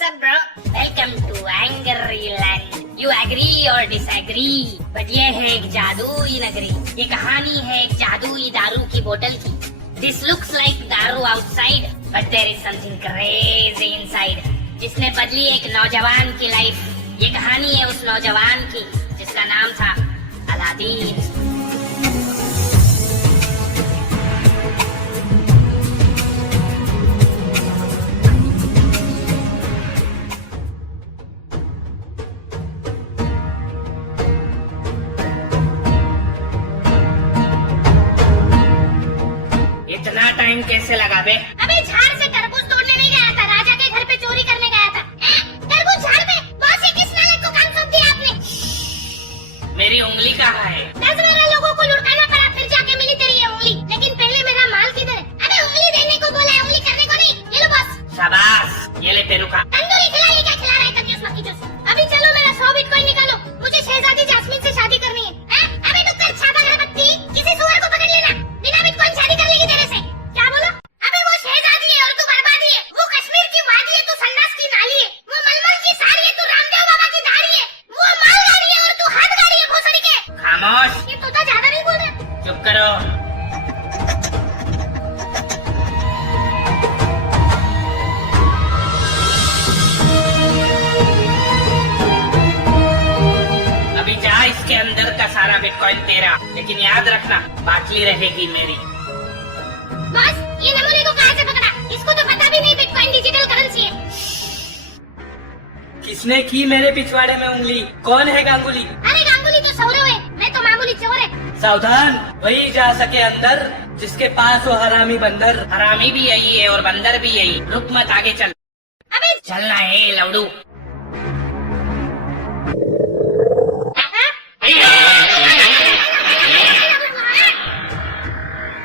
What's up, bro? Welcome to Angry Land. You agree or disagree? But ये है एक जादुई नगरी. ये कहानी है एक जादुई दारू की बोतल की. This looks like दारू outside, but there is something crazy inside. जिसने बदली एक नौजवान की लाइफ. ये कहानी है उस नौजवान की जिसका नाम था अलादीन. इतना टाइम कैसे लगा बे? अबे झाड़ से तरबूज तोड़ने नहीं गया था, राजा के घर पे चोरी करने गया था. तरबूज झाड़ पे? बॉस, ये किस नाले को काम सौंप दिया आपने? मेरी उंगली कहाँ है? 10-12 लोगों को लुढ़काना पड़ा, फिर जाके मिली तेरी ये उंगली. लेकिन पहले मेरा माल किधर है? अबे उंगली देने को बोला है, उंगली करने को नहीं. ये लो बॉस. शाबाश, ये ले पेरू का. तंदूरी खिलाइए, क्या खिला रहा है कंजूस मक्खी जूस. अभी चलो मेरा 100 बिटकॉइन निकालो, मुझे शहजादी जास्मीन से शादी करनी है. अबे तू कर छापा अगरबत्ती, किसी सुअर को पकड़ लेना. बिना बिटकॉइन शादी कर लेगी तेरे से. क्या बोला? अबे वो शहजादी है और तू बर्बादी है. वो कश्मीर की वादी है, तू संडास की नाली है. वो मलमल की साड़ी है, तू रामदेव बाबा की दाढ़ी है. वो मालगाड़ी है और तू हाथ गाड़ी है भोसड़ी के. खामोश. ये तोता ज्यादा नहीं बोल रहा? चुप करो. अभी जा, इसके अंदर का सारा बिटकॉइन तेरा, लेकिन याद रखना बाटली रहेगी मेरी. बॉस, ये नमूने को कहाँ से पकड़ा? इसको तो पता भी नहीं बिटकॉइन डिजिटल करेंसी है. किसने की मेरे पिछवाड़े में उंगली? कौन है गांगुली? अरे गांगुली तो सौरव है, मैं तो मामूली चोर है. सावधान, वही जा सके अंदर जिसके पास वो हरामी बंदर. हरामी भी यही है और बंदर भी यही. रुक मत, आगे चल. अबे चलना है लवड़ू.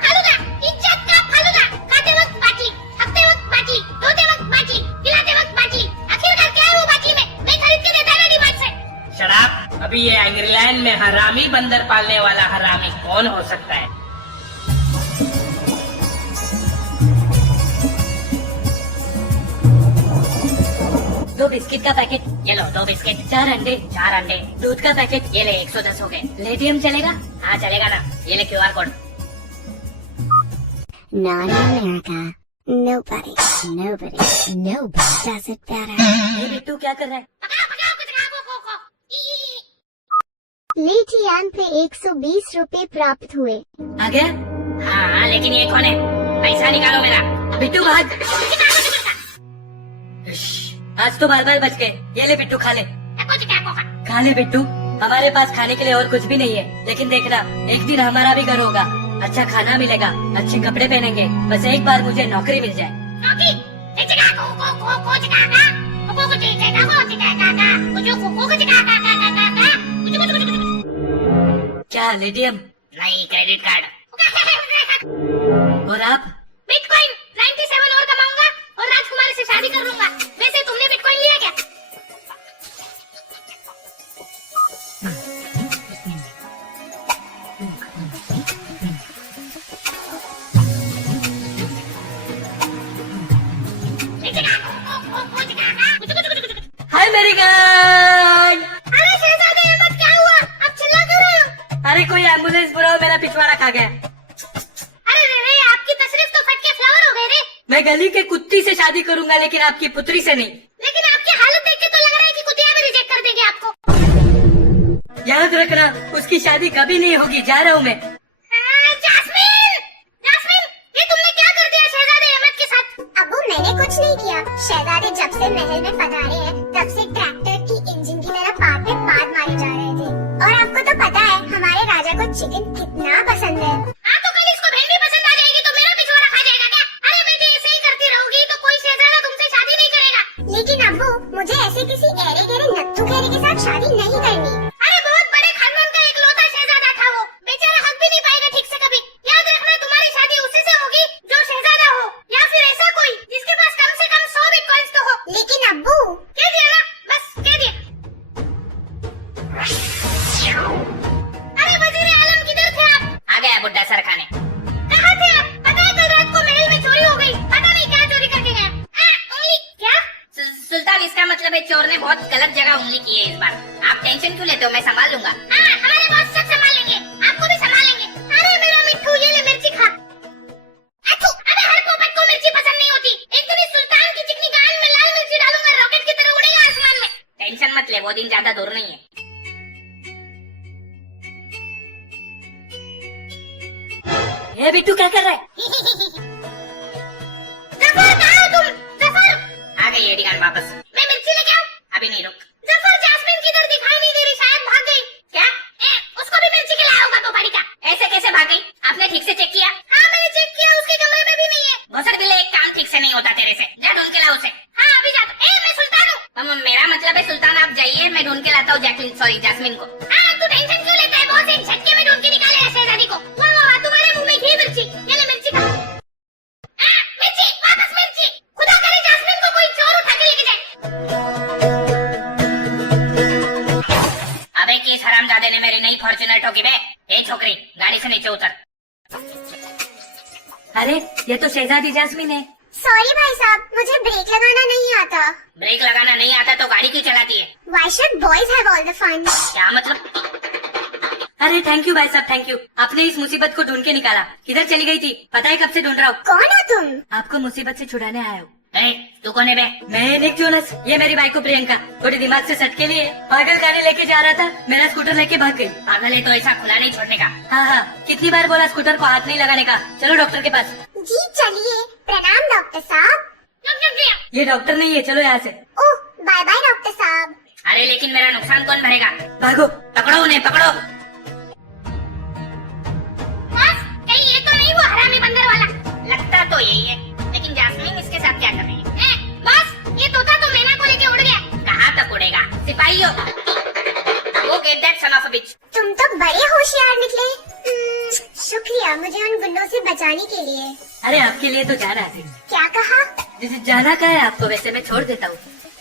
फालूदा, इज्जत का फालूदा. खाते वक्त बाटली, हफ्ते वक्त बाटली, धोते वक्त बाटली, खिलाते वक्त बाटली. आखिरकार क्या है वो बाटली में? मैं खरीद के देता रेडी बात से. शराब. अभी ये एंग्रीलैंड में हरामी बंदर पालने वाला हरामी कौन हो सकता है? दो बिस्किट का पैकेट. ये लो 2 बिस्किट. 4 अंडे. 4 अंडे. दूध का पैकेट. ये ले 110 हो गए. लेटियम चलेगा? हाँ चलेगा ना. ये ले QR code. Not in America. Nobody does it better. ये बिट्टू क्या कर रहा है? पकड़ो पकड़ो कुछ खा को को. ई. लेटियम पे 120 रुपए प्राप्त हुए. आ गया? हाँ, लेकिन ये कौन है? पैसा निकालो मेरा. बिट्टू भाग. आज तो बार बच गए. ये ले बिट्टू, खा ले. कुछ क्या को खा ले बिट्टू. हमारे पास खाने के लिए और कुछ भी नहीं है, लेकिन देखना एक दिन हमारा भी घर होगा. अच्छा खाना मिलेगा, अच्छे कपड़े पहनेंगे. बस एक बार मुझे नौकरी मिल जाए. नौकरी? ये जगह को जगह का. को जगह को जगह का. कुछ जगह का. कुछ. क्या लेटियम? नहीं, क्रेडिट कार्ड. और आप? बिटकॉइन 97 और कमाऊंगा और राजकुमारी से शादी कर लूंगा. वैसे तुमने बिटकॉइन लिया क्या? हाय मेरी गन. अरे शहजादे अहमद, क्या हुआ? आप चिल्ला क्यों रहे हो? अरे कोई एम्बुलेंस बुलाओ, मेरा पिछवाड़ा खा गया. अरे रे, आपकी तशरीफ तो फट के फ्लावर हो गए रे. मैं गली के कुत्ती से शादी करूंगा, लेकिन आपकी पुत्री से नहीं. लेकिन आपकी हालत देख के तो लग रहा है कि कुतिया भी रिजेक्ट कर देगी आपको. याद रखना, उसकी शादी कभी नहीं होगी. जा रहा हूँ मैं. जास्मीन, जास्मीन, ये तुमने क्या कर दिया शहजादे अहमद के साथ? अबू, मैंने कुछ नहीं किया. शहजादे जब से महल में पधारे हैं, तब से ट्रैक्टर की इंजन की तरह पाद पे पाद मारे जा रहे थे. और आपको तो पता है हमारे राजा को चिकन कितना पसंद है. हाँ, तो कल इसको भेंडी पसंद आ जाएगी तो मेरा पिछवाड़ा खा जाएगा क्या? अरे बेटी, ऐसे ही करती रहोगी तो कोई शहजादा तुमसे शादी नहीं करेगा. लेकिन अबू, मुझे ऐसे किसी एरे गेरे नत्थु खेरे के साथ शादी नहीं करनी. अरे बहुत बड़े खानदान का इकलौता शहजादा था वो. बेचारा हक भी नहीं पाएगा ठीक से कभी. याद रखना, तुम्हारी शादी उसी से होगी जो शहजादा हो, या फिर ऐसा कोई जिसके पास कम से कम 100 बिटकॉइंस तो हो. लेकिन अब्बू, आपने बहुत गलत जगह उंगली की है इस बार। आप टेंशन क्यों लेते हो, मैं संभाल लूंगा। हाँ, हमारे बॉस सब संभालेंगे, आपको भी संभालेंगे। अरे मेरा मिट्टू, ये ले मिर्ची खा। अबे हर पोपट को मिर्ची पसंद नहीं होती। एक दिन इस सुल्तान की चिकनी गान में लाल मिर्ची डालूंगा, रॉकेट की तरह उड़ेगा आसमान में। टेंशन मत ले, वो दिन ज्यादा दूर नहीं है। ये बिट्टू क्या कर रहा है? जफर, कहाँ हो तुम? जफर, आ गई है दुकान वापस। मैं मिर्ची लेके आऊं? अभी नहीं, रुक। जफर, जास्मिन किधर दिखाई नहीं दे रही, शायद भाग गई। क्या? उसको भी मिर्ची खिलाया होगा पोपड़ी का। ऐसे कैसे भाग गई? आपने ठीक से चेक किया? हाँ, मैंने चेक किया, उसके कमरे में भी नहीं है। भोसड़ बिल्ले, एक काम ठीक से नहीं होता तेरे से। जा ढूंढ के ला उसे। हाँ, अभी जाता। मैं सुल्तान हूँ। मेरा मतलब है सुल्तान, आप जाइए, मैं ढूंढ के लाता हूँ जास्मिन को। हाँ, तू टेंशन क्यों लेता है? बहुत एक झटके में ढूंढ के निकाले है शहजादी को। वाह वाह वाह, तुम्हारे मुंह में घी मिर्ची। ये ले मिर्ची खा। मिर्ची, वापस मिर्ची। खुदा करे जास्मिन को कोई चोर उठा के लेके जाए। अबे किस हरामजादे ने मेरी नई फॉर्च्यूनर ठोकी बे? ए छोकरी, गाड़ी से नीचे उतर। अरे ये तो शहजादी जास्मिन है। सॉरी भाई साहब, मुझे ब्रेक लगाना नहीं आता। ब्रेक लगाना नहीं आता तो गाड़ी क्यों चलाती है? Why should boys have all the fun? क्या मतलब? अरे थैंक यू भाई साहब, थैंक यू। आपने इस मुसीबत को ढूंढ के निकाला। किधर चली गई थी? पता है कब से ढूंढ रहा हूँ। कौन हो तुम? आपको मुसीबत से छुड़ाने आया हूँ। ए, तू कौन है बे? मैं निक जोनस, ये मेरी बाइक को प्रियंका। थोड़ी दिमाग से सट के लिए पागल खाने लेके जा रहा था, मेरा स्कूटर लेके भाग गई। पागल है तो ऐसा खुला नहीं छोड़ने का। हाँ हाँ, कितनी बार बोला स्कूटर को हाथ नहीं लगाने का। चलो डॉक्टर के पास। जी चलिए। प्रणाम डॉक्टर साहब। ये डॉक्टर नहीं है, चलो यहाँ से। ओह, बाय बाय डॉक्टर साहब। अरे लेकिन मेरा नुकसान कौन भरेगा? भागो। पकड़ो उन्हें, पकड़ो। बस, कहीं ये तो नहीं वो हरामी बंदर वाला? लगता तो यही है, लेकिन जास्मिन इसके साथ क्या कर रही है? बस, ये तोता तो मैना को लेके उड़ गया। कहाँ तक उड़ेगा? सिपाहियों, वो get that son of a bitch. तुम तो बड़े होशियार निकले। शुक्रिया मुझे उन गुंडों से बचाने के लिए। अरे आपके लिए तो जाना है। क्या कहा? जैसे जाना का है आपको, वैसे मैं छोड़ देता हूँ।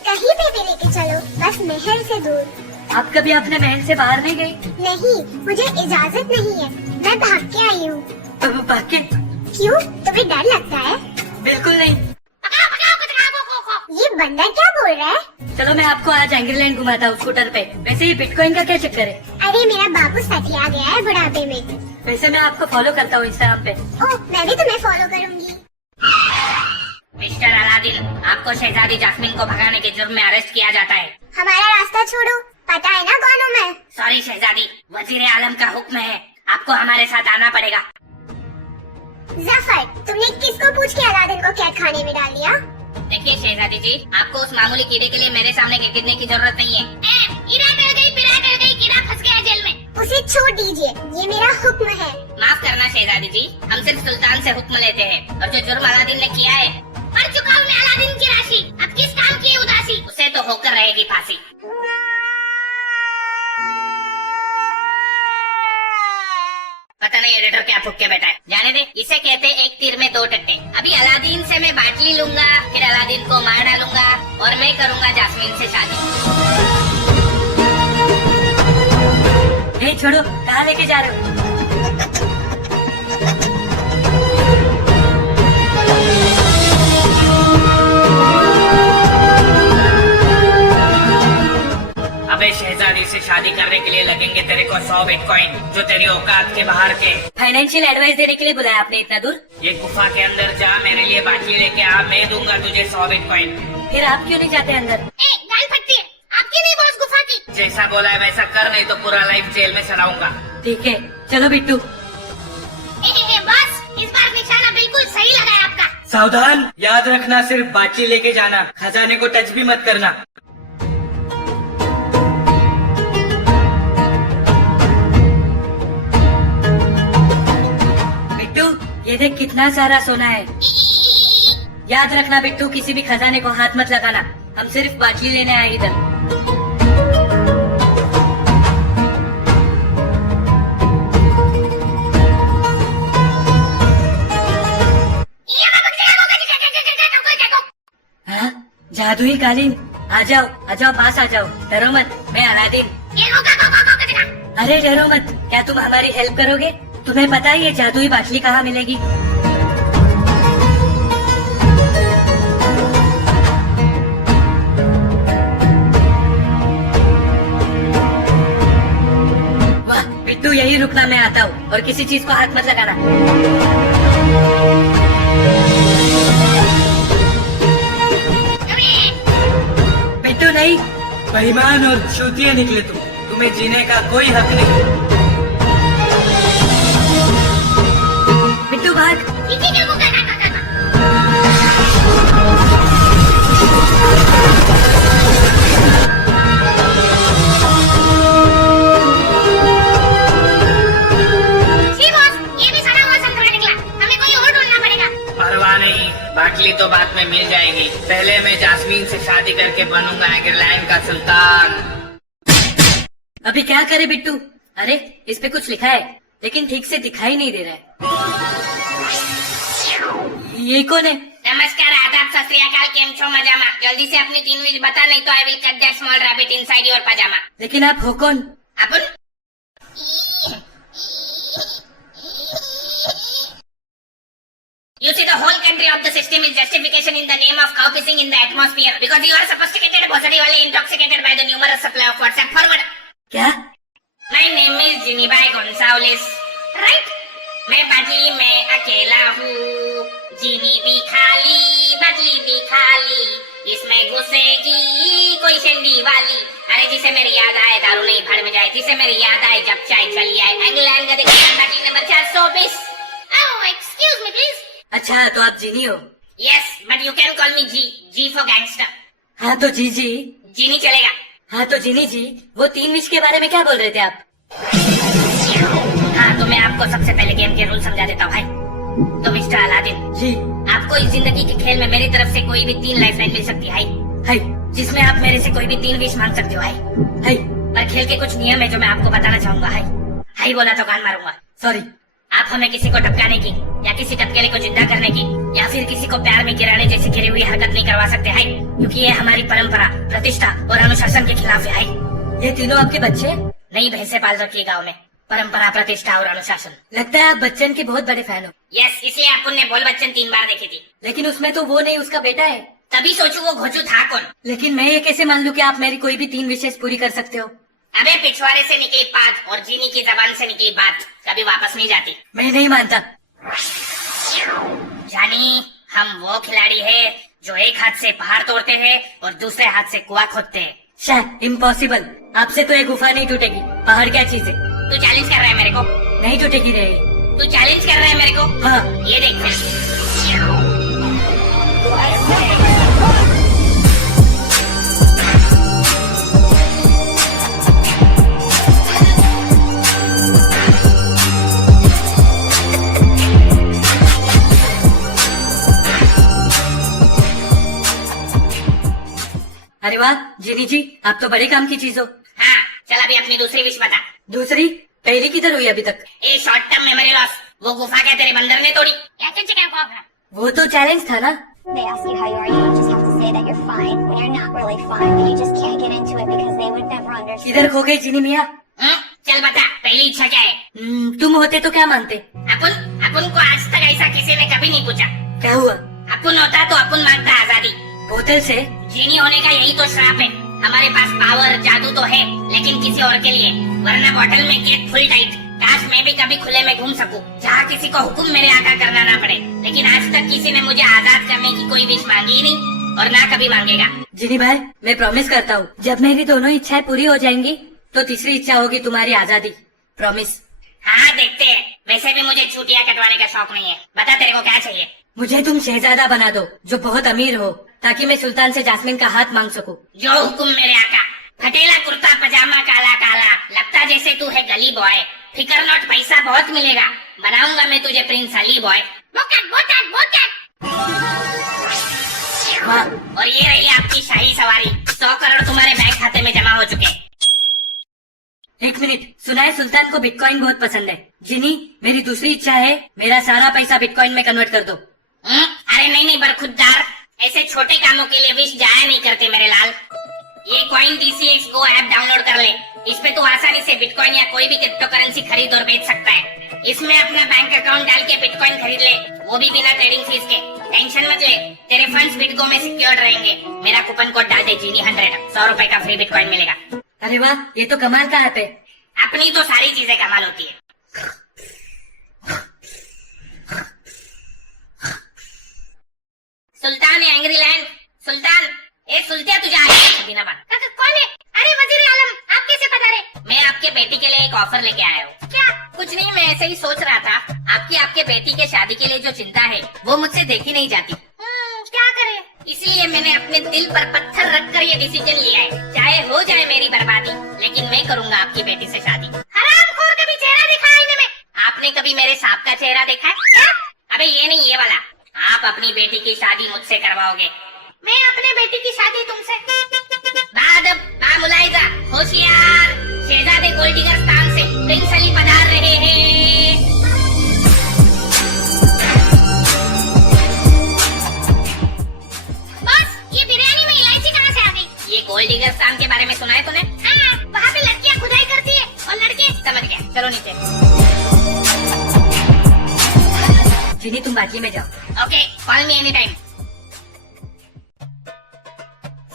कहीं पे भी लेके चलो, बस महल से दूर। आप कभी अपने महल से बाहर नहीं गई? नहीं, मुझे इजाजत नहीं है। मैं भाग के आई हूँ। अब भाग के? क्यों, तुम्हें डर लगता है? बिल्कुल नहीं। पकाओ, पकाओ, कुछ खा, खो। ये बंदर क्या बोल रहा है? चलो मैं आपको आज एंग्रीलैंड घुमाता हूँ स्कूटर पे। वैसे ये बिटकॉइन का क्या चक्कर है? अरे मेरा बाबू सतिया गया है बुढ़ापे में। वैसे मैं आपको फॉलो करता हूँ इंस्टाग्राम पे। ओह, मैं भी तुम्हें फॉलो करूंगी। मिस्टर अलादीन, आपको शहजादी जास्मिन को भगाने के जुर्म में अरेस्ट किया जाता है। हमारा रास्ता छोड़ो, पता है ना कौन हूँ मैं। सॉरी शहजादी, वजीर आलम का हुक्म है, आपको हमारे साथ आना पड़ेगा। जफर, तुमने किसको पूछ के अलादीन को कैद खाने में डाल दिया? देखिए शहजादी जी, आपको उस मामूली कीड़े के लिए मेरे सामने गिरने की जरूरत नहीं है। कीड़ा डर गई, पिरा डर गई, कीड़ा फंस गया जेल में। उसे छोड़ दीजिए, ये मेरा हुक्म है। माफ करना शहजादी जी, हम सिर्फ सुल्तान से हुक्म लेते हैं, और जो जुर्म अलादीन ने किया है, पढ़ चुका हूँ मैं अलादीन की राशि। अब किस काम की है उदासी? उसे तो होकर रहेगी फांसी। पता नहीं एडिटर क्या फूक के बैठा है, जाने दे। इसे कहते एक तीर में दो टट्टे। अभी अलादीन से मैं बाटली लूंगा, फिर अलादीन को मार डालूंगा, और मैं करूंगा जास्मिन से शादी। नहीं छोड़ो, कहाँ लेके जा रहे हो? अबे शहजादी से शादी करने के लिए लगेंगे तेरे को 100 बिटकॉइन, जो तेरी औकात के बाहर के। फाइनेंशियल एडवाइस देने के लिए बुलाया आपने इतना दूर? ये गुफा के अंदर जा, मेरे लिए बाटली लेके आ, मैं दूंगा तुझे 100 बिटकॉइन। फिर आप क्यों नहीं जाते अंदर? गाल फटती है, आपकी नहीं बॉस गुफा की। जैसा बोला है वैसा कर, नहीं तो पूरा लाइफ जेल में सड़ाऊंगा। ठीक है, चलो बिट्टू। बस, इस बार निशाना बिल्कुल सही लगा है आपका। सावधान, याद रखना सिर्फ बाटली लेके जाना, खजाने को टच भी मत करना। ये देख कितना सारा सोना है। याद रखना बिट्टू, किसी भी खजाने को हाथ मत लगाना। हम सिर्फ बाटली लेने आए इधर। हाँ, जादुई कालीन। आ जाओ, आ जाओ, पास आ जाओ, डरो मत, मैं अलादीन। अरे डरो मत, क्या तुम हमारी हेल्प करोगे? तुम्हें पता है ये जादुई बाटली कहाँ मिलेगी? यही रुकना, मैं आता हूँ, और किसी चीज को हाथ मत लगाना। बिट्टू नहीं। बेईमान और चूतिया निकले तुम, तुम्हें जीने का कोई हक नहीं। बिट्टू भाग। इसी के मुंह का नाका करना। जी बॉस, ये भी सड़ा हुआ संतरा निकला, हमें कोई और ढूंढना पड़ेगा। परवाह नहीं, बाटली तो बाद में मिल जाएगी। पहले मैं जास्मीन से शादी करके बनूंगा आयरलैंड का सुल्तान। अभी क्या करे बिट्टू? अरे इस पे कुछ लिखा है, लेकिन ठीक से दिखाई नहीं दे रहा है। ये कौन है? नमस्कार, आदाब, सत श्री अकाल, केम छो मजामा। जल्दी से अपनी 3 विश बता, नहीं तो I will cut that small rabbit inside your pyjama. लेकिन आप हो कौन? अपन You see, the whole country of the system is justification in the name of cow pissing in the atmosphere because you are sophisticated, positively intoxicated by the numerous supply of WhatsApp forward. क्या? My name is Jinibai Gonzalez, right? मैं बदली में अकेला हूँ, जीनी भी खाली, बदली भी खाली, इसमें घुसेगी कोई शंडी वाली। अरे जिसे मेरी याद आए दारू नहीं भड़ में जाए, जिसे मेरी याद आए जब चाय चली आए। इंग्लैंड का दिखाया बदली number 420। Oh, excuse me, please. अच्छा तो आप जीनी हो? Yes, but you can call me G. G for gangster. हाँ तो जी जी। जीनी चलेगा। हाँ तो जीनी जी, वो 3 विश के बारे में क्या बोल रहे थे आप? हाँ तो मैं आपको सबसे पहले गेम के रूल समझा देता हूँ भाई। तो मिस्टर अलादीन जी। आपको इस जिंदगी के खेल में मेरी तरफ से कोई भी 3 लाइफ लाइन मिल सकती है, हाय जिसमें आप मेरे से कोई भी 3 विश मांग सकते हो। हाय। पर खेल के कुछ नियम है जो मैं आपको बताना चाहूंगा। हाय बोला तो कान मारूंगा। सॉरी। आप हमें किसी को टपकाने की या किसी टपकेले को जिंदा करने की या फिर किसी को प्यार में गिराने जैसी गिरी हुई हरकत नहीं करवा सकते हैं, क्योंकि ये हमारी परंपरा, प्रतिष्ठा और अनुशासन के खिलाफ है। ये तीनों आपके बच्चे? नई भैंसे पाल रखी है गाँव में, परंपरा, प्रतिष्ठा और अनुशासन। लगता है आप बच्चन के बहुत बड़े फैन हो। यस, इसलिए अपन ने बोल बच्चन 3 बार देखी थी। लेकिन उसमें तो वो नहीं, उसका बेटा है। तभी सोचू वो घोचू था कौन। लेकिन मैं ये कैसे मान लूं कि आप मेरी कोई भी 3 विशेष पूरी कर सकते हो? अबे पिछवाड़े से निकली पात और जीनी की जबान से निकली बात कभी वापस नहीं जाती। मैं नहीं मानता। जानी, हम वो खिलाड़ी है जो एक हाथ से पहाड़ तोड़ते हैं और दूसरे हाथ से कुआं खोदते हैं। शायद इम्पॉसिबल। आपसे तो ये गुफा नहीं टूटेगी। पहाड़ क्या चीज है? तू चैलेंज कर रहा है मेरे को? नहीं टूटेगी रे। तू चैलेंज कर रहा है मेरे को? हाँ। ये देख फिर। अरे वाह जीनी जी, आप तो बड़े काम की चीज हो। हाँ, चल अभी अपनी दूसरी विश बता। दूसरी? पहली किधर हुई अभी तक? ए शॉर्ट टर्म मेमोरी लॉस, वो गुफा क्या तेरे बंदर ने तोड़ी? क्या क्या क्या क्या? वो तो चैलेंज था ना। They ask you how you are, you just have to say that you're fine when you're not really fine, but you just can't get into it because they would never understand. किधर खो गई जीनी मियाँ? चल बता, पहली इच्छा क्या है? तुम होते तो क्या मांगते? अपन को आज तक ऐसा किसी ने कभी नहीं पूछा। क्या हुआ? अपन होता तो अपन मांगता आजादी। बोतल से? जीनी होने का यही तो श्राप है। हमारे पास पावर, जादू तो है, लेकिन किसी और के लिए, वरना बॉटल में केक फुल टाइट। काश मैं भी कभी खुले में घूम सकूं, जहाँ किसी को हुक्म मेरे आका करना ना पड़े। लेकिन आज तक किसी ने मुझे आजाद करने की कोई विश मांगी ही नहीं और ना कभी मांगेगा। जीनी भाई, मैं प्रॉमिस करता हूँ, जब मेरी दोनों इच्छाएं पूरी हो जाएंगी तो तीसरी इच्छा होगी तुम्हारी आजादी। प्रॉमिस। हाँ देखते हैं। वैसे भी मुझे छुट्टियाँ कटवाने का शौक नहीं है। बता तेरे को क्या चाहिए? मुझे तुम शहजादा बना दो जो बहुत अमीर हो, ताकि मैं सुल्तान से जास्मीन का हाथ मांग सकूं। जो हुक्म मेरे आका। फटेला कुर्ता पजामा काला काला, लगता जैसे तू है गली बॉय। फिकर नॉट, पैसा बहुत मिलेगा, बनाऊंगा मैं तुझे प्रिंस अली बॉय। बोकट बोकट बोकट। हाँ। और ये रही आपकी शाही सवारी। 100 करोड़ तुम्हारे बैंक खाते में जमा हो चुके। 1 मिनट, सुना है सुल्तान को बिटकॉइन बहुत पसंद है। जिनी, मेरी दूसरी इच्छा है, मेरा सारा पैसा बिटकॉइन में कन्वर्ट कर दो। अरे नहीं बरखुददार, ऐसे छोटे कामों के लिए विश जाया नहीं करते मेरे लाल। ये coin TCX Go app download कर ले। इस पे तू आसानी से बिटकॉइन या कोई भी क्रिप्टो करेंसी खरीद और बेच सकता है। इसमें अपना बैंक अकाउंट डाल के बिटकॉइन खरीद ले, वो भी बिना ट्रेडिंग फीस के। टेंशन मत ले, तेरे फंड्स बिटको में सिक्योर्ड रहेंगे। मेरा कूपन कोड डाल दे जीनी 100, 100 रुपए का फ्री बिटकॉइन मिलेगा। अरे वाह, ये तो कमाल का ऐप है। अपनी तो सारी चीजें कमाल होती है। सुल्तान एंग्रीलैंड, सुल्तान, ए सुल्तान तुझे आया बिना बात। कौन है? अरे वजीर आलम, आप कैसे पधारे? मैं आपके बेटी के लिए एक ऑफर लेके आया हूँ। क्या? कुछ नहीं, मैं ऐसे ही सोच रहा था, आपके बेटी के शादी के लिए जो चिंता है वो मुझसे देखी नहीं जाती, क्या करें? इसलिए मैंने अपने दिल पर पत्थर रखकर ये डिसीजन लिया है। चाहे हो जाए मेरी बर्बादी, लेकिन मैं करूँगा आपकी बेटी से शादी। हरामखोर, कभी चेहरा दिखा आईने में? आपने कभी मेरे सांप का चेहरा देखा है? क्या? अबे ये नहीं, ये वाला। आप अपनी बेटी की शादी मुझसे करवाओगे। मैं अपने बेटी की शादी तुमसे? मुलाइजा, होशियार, शहजादे गोल्डिगर स्थान से प्रिंस अली पधार रहे हैं। बॉस, ये बिरयानी में इलायची कहाँ से आ गई? ये गोल्डिगर स्थान के बारे में सुना है तूने? हाँ, वहाँ पे लड़कियाँ खुदाई करती है और लड़के। समझ गया, चलो नीचे। जिनी तुम बाटली में जाओ। Okay, call me any time.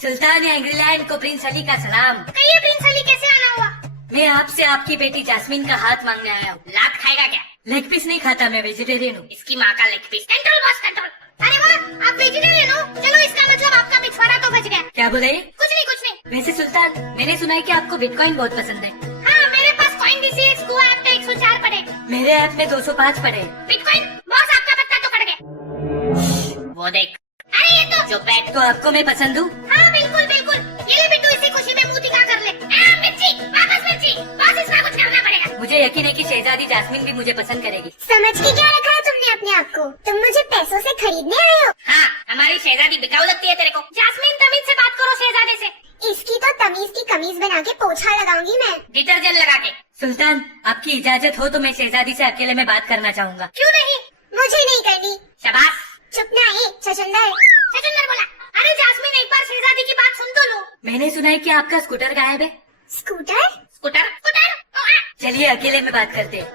सुल्तान एंग्रीलैंड को प्रिंस अली का सलाम। कहिए प्रिंस अली, कैसे आना हुआ? मैं आपसे आपकी बेटी जास्मीन का हाथ मांगने आया हूँ। लात खाएगा क्या? लेग पीस नहीं खाता, मैं वेजिटेरियन हूँ। इसकी माँ का leg piece. Control boss, control. अरे वाह, आप वेजिटेरियन हो? चलो, इसका मतलब आपका पिछवाड़ा तो बच गया। क्या बोले? कुछ नहीं, कुछ नहीं। वैसे सुल्तान, मैंने सुना है कि आपको बिटकॉइन बहुत पसंद है। हाँ, मेरे पास कॉइन DCX Go ऐप पे 104 पड़े। मेरे ऐप में 205 पड़े। बिटकॉइन बॉस, आपका पत्ता तो कट गया। वो देख। अरे ये तो। चुप बैठ। तो आपको मैं पसंद हूँ? हाँ, बिल्कुल बिल्कुल। ये ले बिट्टू, इसी खुशी में मुंह दिखा कर ले। मिर्ची, वापस मिर्ची। बॉस, इसमें कुछ करना पड़ेगा। मुझे यकीन है कि शहजादी जास्मीन भी मुझे पसंद करेगी। समझ के क्या रखा है तुमने अपने आप को? तुम मुझे पैसों से खरीदने आए हो? हाँ, हमारी शहजादी बिकाऊ लगती है तेरे को। जास्मीन, तमीज से बात करो शहजादे से। इसकी तो तमीज की कमीज बना के पोछा लगाऊंगी मैं। डिटर्जेंट लगा के। सुल्तान, आपकी इजाजत हो तो मैं शहजादी से अकेले में बात करना चाहूँगा। क्यों नहीं? मुझे नहीं करनी। शाबाश। चुप ना है छछुंदर। छछुंदर बोला। अरे जास्मीन, एक बार शहजादी की बात सुन तो लो। मैंने सुना है कि आपका स्कूटर गायब है। स्कूटर? स्कूटर। स्कूटर? चलिए अकेले में बात करते हैं।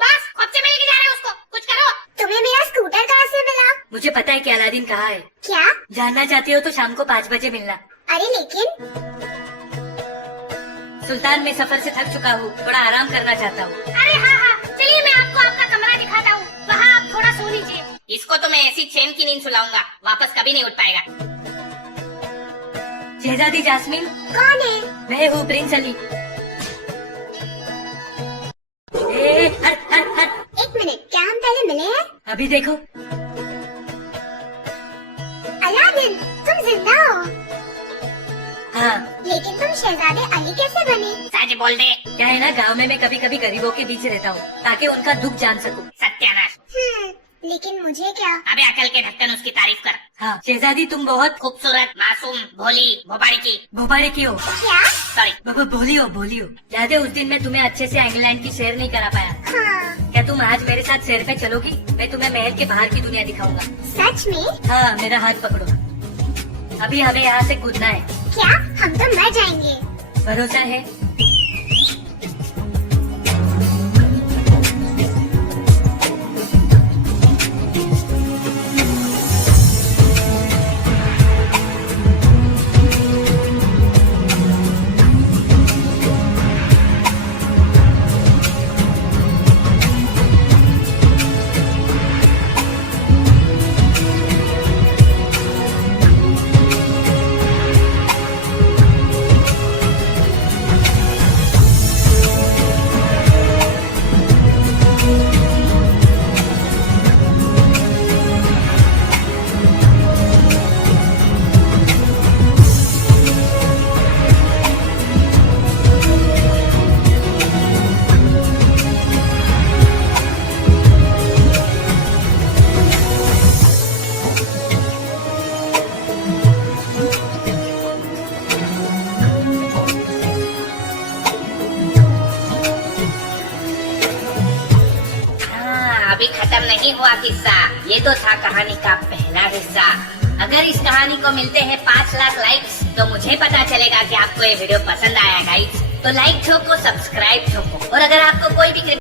बॉस, खोपचे में लेके जा रहे हो उसको, कुछ करो। तुम्हें मेरा स्कूटर कहाँ से मिला? मुझे पता है कि अलादीन कहाँ है। क्या? जानना चाहती हो तो शाम को 5 बजे मिलना। अरे लेकिन सुल्तान, मैं सफर से थक चुका हूँ, थोड़ा आराम करना चाहता हूँ। अरे हाँ हाँ, चलिए मैं आपको आपका कमरा दिखाता हूँ, वहाँ आप थोड़ा सो लीजिए। इसको तो मैं ऐसी चैन की नींद सुलाऊंगा, वापस कभी नहीं उठ पाएगा। शहजादी जास्मीन, कौन है? मैं हूँ प्रिंस अली। हट हट हट। एक मिनट, क्या हम पहले मिले हैं? अभी देखो। अलादीन, तुम जिंदा हो? हाँ, लेकिन तुम शहजादे अली कैसे बने? सच बोल दे। क्या है ना, गांव में मैं कभी कभी गरीबों के बीच रहता हूँ ताकि उनका दुख जान सकूं। सत्यानाश। लेकिन मुझे क्या? अबे अकल के ढक्कन उसकी तारीफ कर। हाँ, शहजादी तुम बहुत खूबसूरत, मासूम, भोली, भोपाड़ी की। भोपाड़ी की हो। क्या? सॉरी। बाबा भोली हो, भोली हो। याद है उस दिन मैं तुम्हें अच्छे से इंग्लैंड की सैर नहीं करा पाया। हाँ। क्या तुम आज मेरे साथ सैर पे चलोगी? मैं तुम्हें महल के बाहर की दुनिया दिखाऊंगा। सच में? हाँ, मेरा हाथ पकड़ो। अभी हमें यहाँ से कूदना है। क्या? हम तो मर जाएंगे। भरोसा है? अभी खत्म नहीं हुआ किस्सा, ये तो था कहानी का पहला हिस्सा। अगर इस कहानी को मिलते हैं 5 लाख लाइक्स तो मुझे पता चलेगा कि आपको ये वीडियो पसंद आया गाइस। तो लाइक ठोको, सब्सक्राइब ठोको, और अगर आपको कोई भी